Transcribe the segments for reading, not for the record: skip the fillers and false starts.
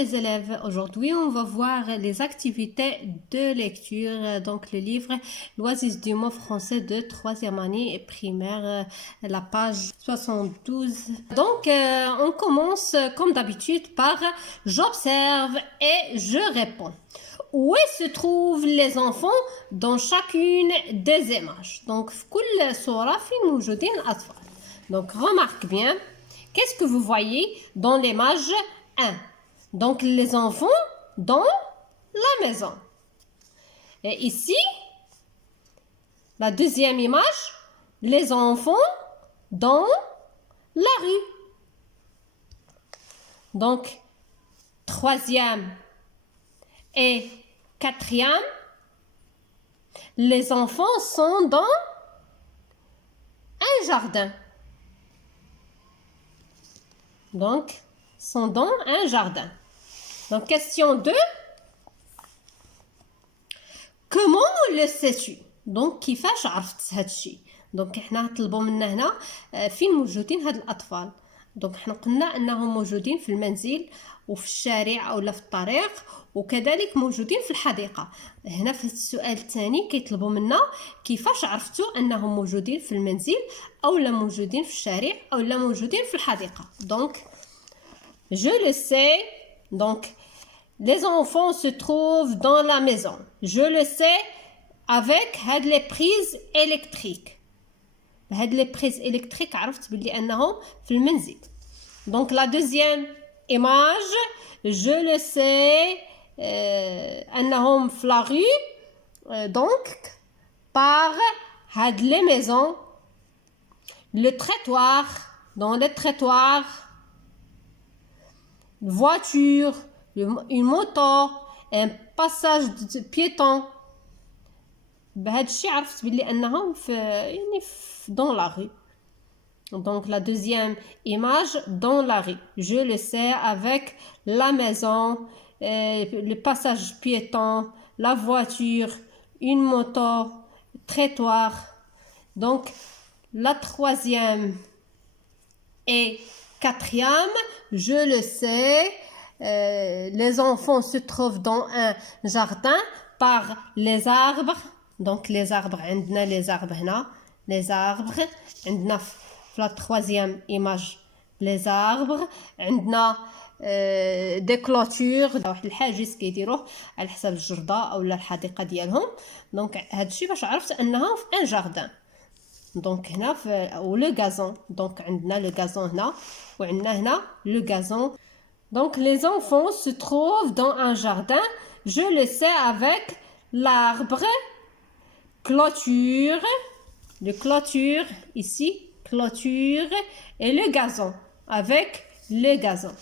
les élèves, aujourd'hui on va voir les activités de lecture, donc le livre L'Oasis du mot français de 3e année primaire, la page 72. Donc on commence comme d'habitude par j'observe et je réponds. Où se trouvent les enfants dans chacune des images? Donc في كل صورة في موجودين أطفال. Donc remarque bien, qu'est-ce que vous voyez dans l'image 1? Donc les enfants dans la maison. Et ici, la deuxième image, les enfants dans la rue. Donc, troisième et quatrième, les enfants sont dans un jardin. Donc, sont dans un jardin. Donc, question 2. Comment le sais-tu? Donc, كيفاش عرفت هاد الشيء؟ دونك احنا طلبوا منا هنا فين موجودين هاد الأطفال؟ دونك احنا قلنا أنهم موجودين في المنزل وفي الشارع أو في الطريق وكذلك موجودين في الحديقة. هنا في السؤال الثاني كيطلبوا منا كيفاش عرفتوا أنهم موجودين في المنزل أو لا موجودين في الشارع أو لا موجودين في الحديقة. Donc, je le sais. Donc, les enfants se trouvent dans la maison. Je le sais avec هاد les prises électriques. هاد les prises électriques عرفت بلي أنهم في المنزل. Donc, la deuxième image, je le sais أنهم في la rue. Donc, par هاد les maisons, le trottoir, dans le trottoir, voiture, une moto, un passage de piéton. بهذا الشيء عرفت بلي أنهم dans la rue. Donc la deuxième image, dans la rue. Je le sais avec la maison, le passage piéton, la voiture, une moto, trottoir. Donc la troisième et quatrième, je le sais, les enfants se trouvent dans un jardin par les arbres. Donc les arbres, عندنا les arbres هنا, les arbres, عندنا في la troisième image les arbres, عندنا des clôtures, واحد الحاجز كيديروه على حساب الجردة أو الحديقة ديالهم. دونك هاد الشيء باش عرفت أنها في ان جاردان. دونك هنا ou le gazon. Donc عندنا le gazon هنا وعندنا هنا le gazon. Donc les enfants se trouvent dans un jardin. Je le sais avec l'arbre, clôture, le clôture ici, clôture et le gazon avec le gazon.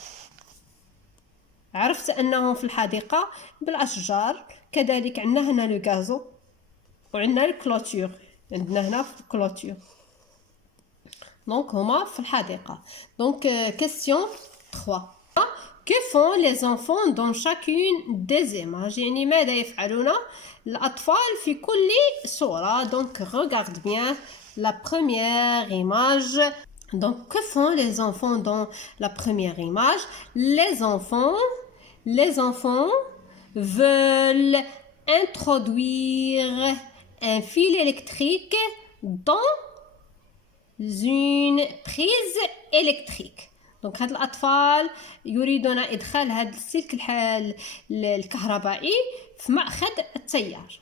عرفت أنهم في الحديقة بالأشجار. كذلك عندنا هنا le gazon وعندنا الكلوتور. عندنا هنا في الكلوتور. Donc هما في الحديقة. Donc question 3. Que font les enfants dans chacune des images? يعني ماذا يفعلون الأطفال في كل صورة. Donc regarde bien la première image. Donc que font les enfants dans la première image? Les enfants veulent introduire un fil électrique dans une prise électrique. Donc هاد الأطفال يريدون إدخال هاد السلك الكهربائي في مأخذ التيار.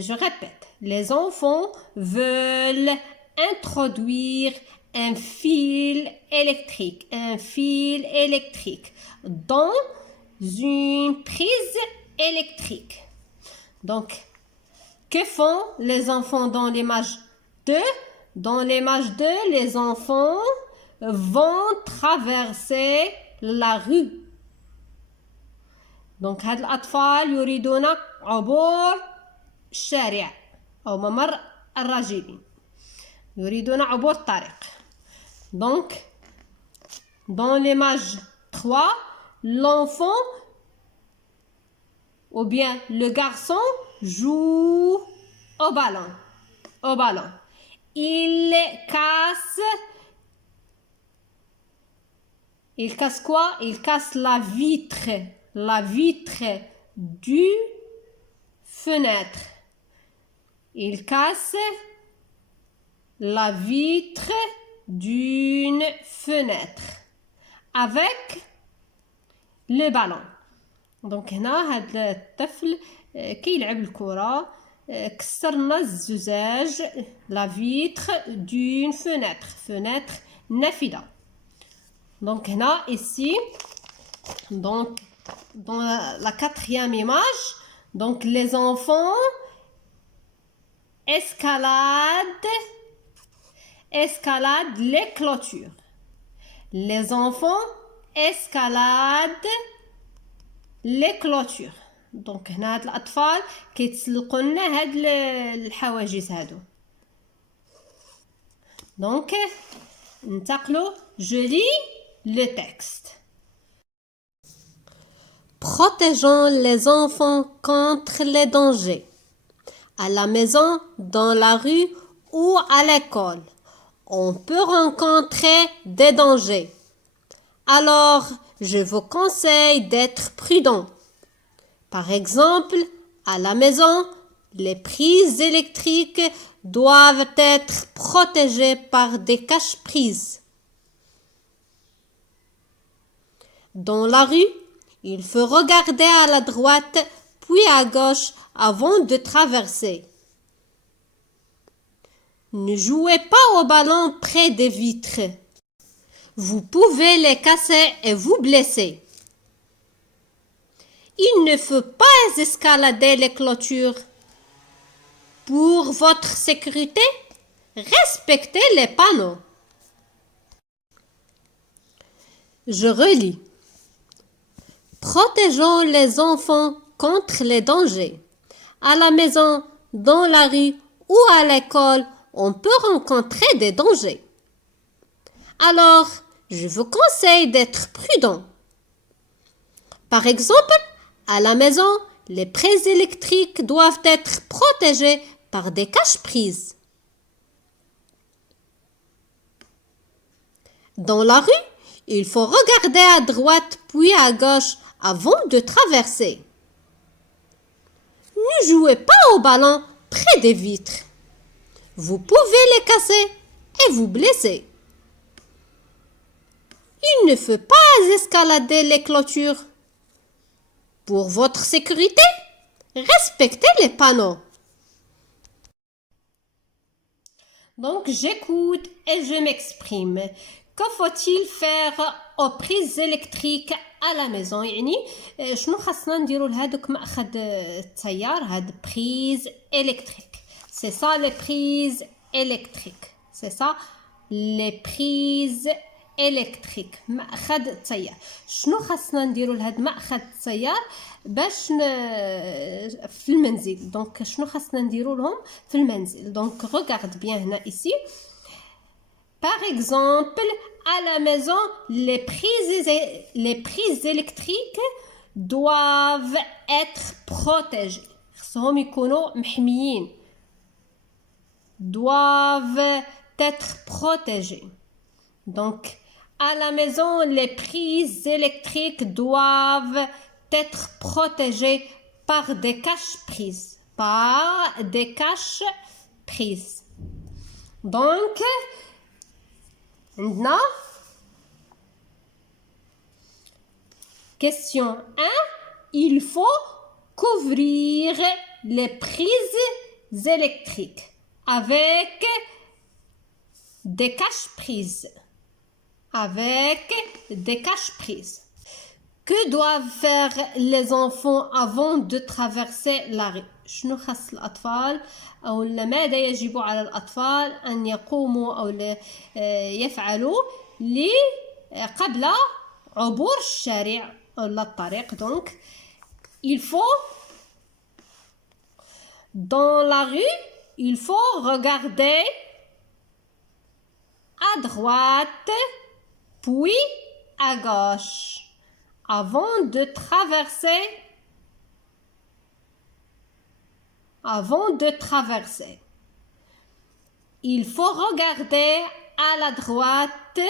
Je répète, les enfants veulent introduire un fil électrique dans une prise électrique. Donc, que font les enfants dans l'image 2? Dans l'image 2, les enfants vont traverser la rue. Donc هاد الأطفال يريدون عبور الشارع أو ممر الراجلين. يريدون عبور الطريق. Donc dans l'image 3, l'enfant ou bien le garçon joue au ballon. Il casse Il casse quoi? Il casse la vitre du fenêtre. Il casse la vitre d'une fenêtre avec le ballon. دونك هنا هاد الطفل كيلعب الكرة كسرنا الزجاج la vitre d'une fenêtre نافذة. Donc هنا ici donc dans la quatrième image donc les enfants escaladent les clôtures. Les enfants escaladent les clôtures. دونك هنا هاد الاطفال كيتسلقوا لنا هاد الحواجز هادو. دونك ننتقلوا je lis le texte. Protégeons les enfants contre les dangers. À la maison, dans la rue ou à l'école, on peut rencontrer des dangers. Alors, je vous conseille d'être prudent. Par exemple, à la maison, les prises électriques doivent être protégées par des cache-prises. Dans la rue, il faut regarder à la droite puis à gauche avant de traverser. Ne jouez pas au ballon près des vitres. Vous pouvez les casser et vous blesser. Il ne faut pas escalader les clôtures. Pour votre sécurité, respectez les panneaux. Je relis. Protégeons les enfants contre les dangers. À la maison, dans la rue ou à l'école, on peut rencontrer des dangers. Alors, je vous conseille d'être prudent. Par exemple, à la maison, les prises électriques doivent être protégées par des cache-prises. Dans la rue, il faut regarder à droite puis à gauche avant de traverser. Ne jouez pas au ballon près des vitres. Vous pouvez les casser et vous blesser. Il ne faut pas escalader les clôtures. Pour votre sécurité, respectez les panneaux. Donc j'écoute et je m'exprime. Que faut-il faire aux prises électriques à la maison؟ يعني شنو خاصنا نديرو لهادوك مأخذ التيار هاد prise électrique. C'est ça les prises électriques. C'est ça les prises électriيك مأخذ التيار. شنو خاصنا نديرو لهاد مأخذ التيار باش في المنزل؟ دونك شنو خاصنا نديرو لهم في المنزل؟ دونك regarde bien هنا ici. Par exemple, à la maison, les prises électriques doivent être protégées. خصهم يكونوا محميين. Doivent être protégées. Donc, à la maison, les prises électriques doivent être protégées par des cache-prises. Par des cache-prises. Donc, maintenant, question 1. Il faut couvrir les prises électriques avec des cache-prises. Avec des cache-prises. Que doivent faire les enfants avant de traverser la rue؟ شنو خاص الأطفال أو ماذا يجب على الأطفال أن يقوموا أو يفعلوا قبل عبور الشارع أو الطريق؟ Donc, il faut dans la rue, il faut regarder à droite puis à gauche avant de traverser. Avant de traverser, il faut regarder à la droite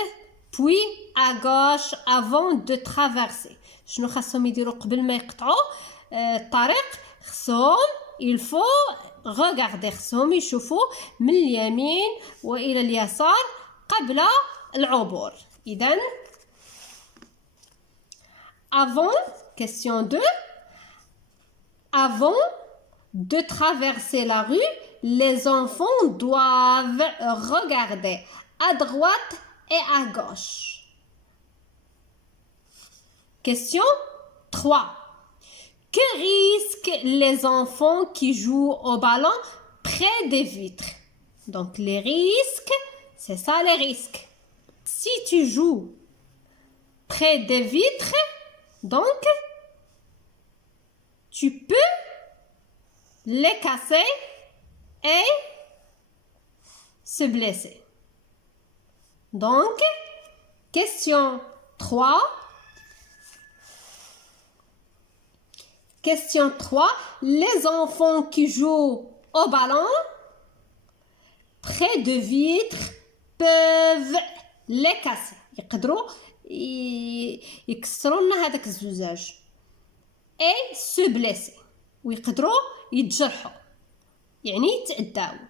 puis à gauche avant de traverser. شنو خاصهم يديروا قبل ما يقطعوا الطريق؟ خاصهم il faut regarder، خاصهم يشوفوا من اليمين والى اليسار قبل العبور. إذن avant, question 2, avant de traverser la rue, les enfants doivent regarder à droite et à gauche. Question 3. Que risquent les enfants qui jouent au ballon près des vitres? Donc les risques, c'est ça les risques. Si tu joues près des vitres, donc tu peux les casser et se blesser. Donc, question 3. Question 3. Les enfants qui jouent au ballon près de vitres peuvent les casser. يقدروا يكسروا لنا هذاك الزجاج. Et se blesser. ويقدروا يتجرحوا. يعني يتأذوا.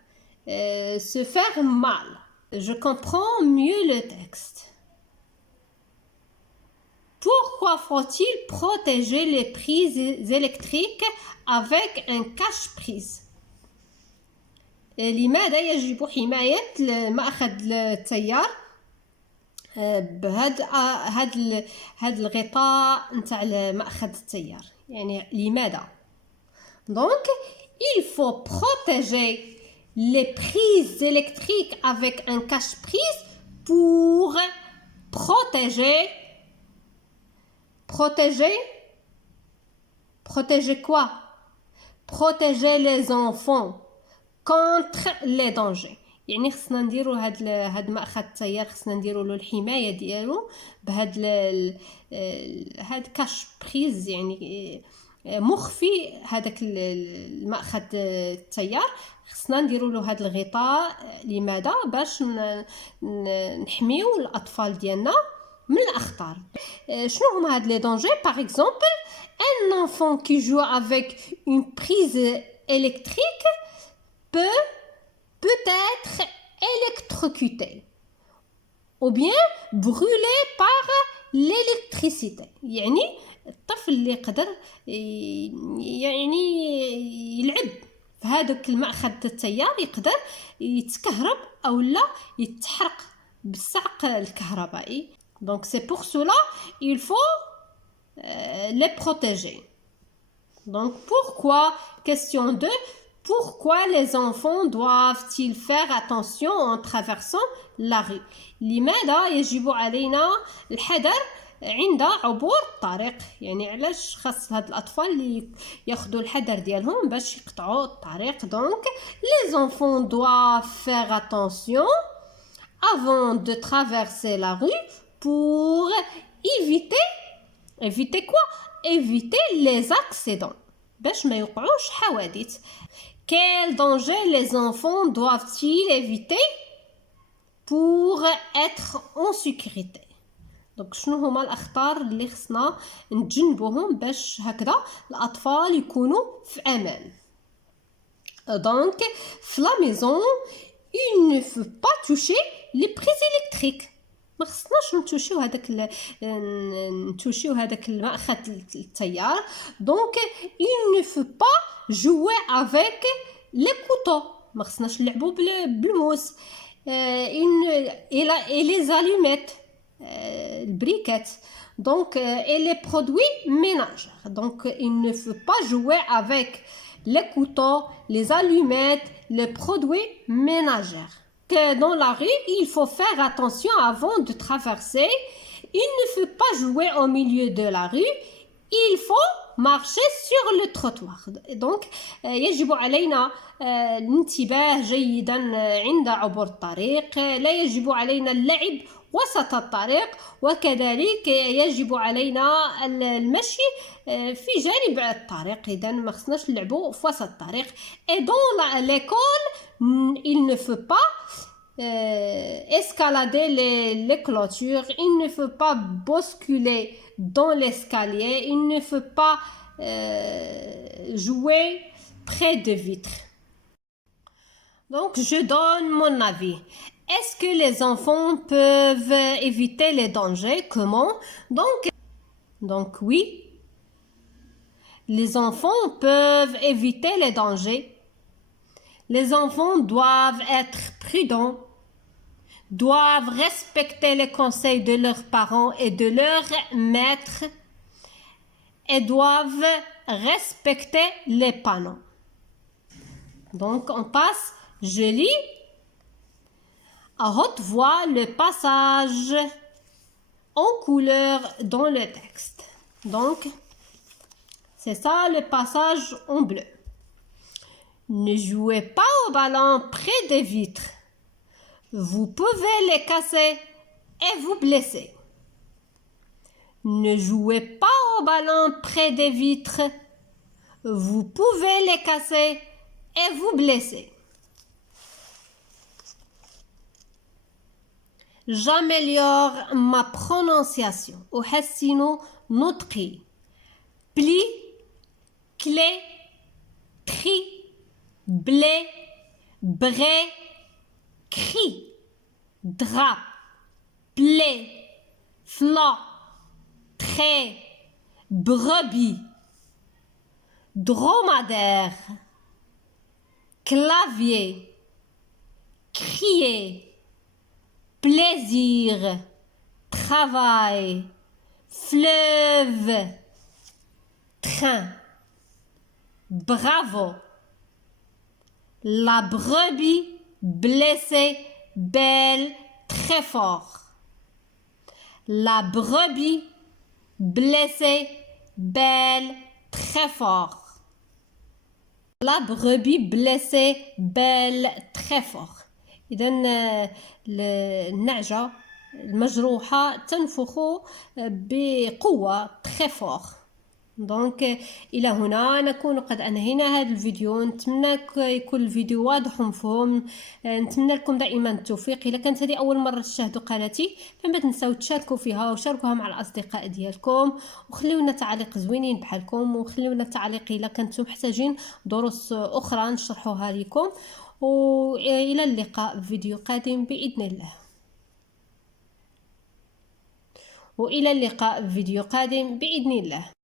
Se faire mal. Je comprends mieux le texte. Pourquoi faut-il protéger les prises électriques avec un cache-prise? لماذا يجب حماية مأخذ التيار بهذا الغطاء نتاع مأخذ التيار؟ يعني لماذا؟ Donc, il faut protéger les prises électriques avec un cache-prise pour protéger quoi? Protéger les enfants contre les dangers. يعني خصنا نديرو هاد مأخذ التيار خصنا نديرو له الحمايه ديالو هاد كاش بريز يعني مخفي هذاك المأخذ التيار خصنا نديرو له هاد الغطاء. لماذا؟ باش نحميو الاطفال ديالنا من الاخطار. شنو هما هاد لي دونجي؟ par exemple un enfant qui joue avec une prise électrique peut être électrocuté ou bien brûlé par l'électricité. يعني الطفل اللي يقدر يعني يلعب في هذاك المأخذ التيار يقدر يتكهرب او لا يتحرق بالصعق الكهربائي. Donc c'est pour cela il faut les protéger. Donc pourquoi, question 2, pourquoi les enfants doivent-ils faire attention en traversant la rue? لماذا يجب علينا الحذر عند عبور الطريق؟ يعني علاش خاص هاد الأطفال ياخذوا الحذر ديالهم باش يقطعوا الطريق. Donc les enfants doivent faire attention avant de traverser la rue pour éviter quoi? Éviter les accidents. باش ما يوقعوش حوادث. Quel danger les enfants doivent-ils éviter pour être en sécurité? Donc شنو هما الأخطار اللي خصنا نتجنبوهم باش هكذا الأطفال يكونوا في أمان. Donc في la maison il ne faut pas toucher les prises électriques. ما خصناش نتوشيو هذاك المأخذ التيار. Donc il ne faut pas jouer avec les couteaux. ما خصناش نلعبوا بالموس. et les allumettes, briquettes. Donc et les produits ménagers. Donc il ne faut pas jouer avec les couteaux, les allumettes, les produits ménagers. Dans la rue, il faut faire attention avant de traverser. Il ne faut pas jouer au milieu de la rue. Il faut marcher sur le trottoir. Donc يجب علينا الانتباه جيدا عند عبور الطريق. لا يجب علينا اللعب وسط الطريق وكذلك يجب علينا المشي في جانب الطريق. إذا ما خصناش نلعبوا في وسط الطريق. Et dans l'école il ne faut pas escalader les clôtures, il ne faut pas bousculer dans l'escalier, il ne faut pas jouer près des vitres. Donc, je donne mon avis. Est-ce que les enfants peuvent éviter les dangers? Comment? Donc oui, les enfants peuvent éviter les dangers. Les enfants doivent être prudents, doivent respecter les conseils de leurs parents et de leurs maîtres et doivent respecter les panneaux. Donc, on passe, je lis à haute voix le passage en couleur dans le texte. Donc, c'est ça le passage en bleu. Ne jouez pas au ballon près des vitres. Vous pouvez les casser et vous blesser. Ne jouez pas au ballon près des vitres. Vous pouvez les casser et vous blesser. J'améliore ma prononciation. أحسن نطقي. Pli, clé, tri, blé, bré, cri, drap, blé, flan, trait, brebis, dromadaire, clavier, crier, plaisir, travail, fleuve, train, bravo. La brebis blessée bêle très fort. La brebis blessée bêle très fort. La brebis blessée bêle très fort. إذا النعجة المجروحة تنفخ بقوة très fort. دونك الى هنا نكون قد انهينا هذا الفيديو. نتمنى يكون الفيديو واضح ومفهوم. نتمنى لكم دائما التوفيق. الا كانت هذه اول مره تشاهدوا قناتي فما تنساو تشاركوا فيها وشاركوها مع الاصدقاء ديالكم وخليو لنا تعليق زوينين بحالكم وخليو لنا تعليق الا كنتم محتاجين دروس اخرى نشرحوها لكم. والى اللقاء في فيديو قادم باذن الله. والى اللقاء في فيديو قادم باذن الله.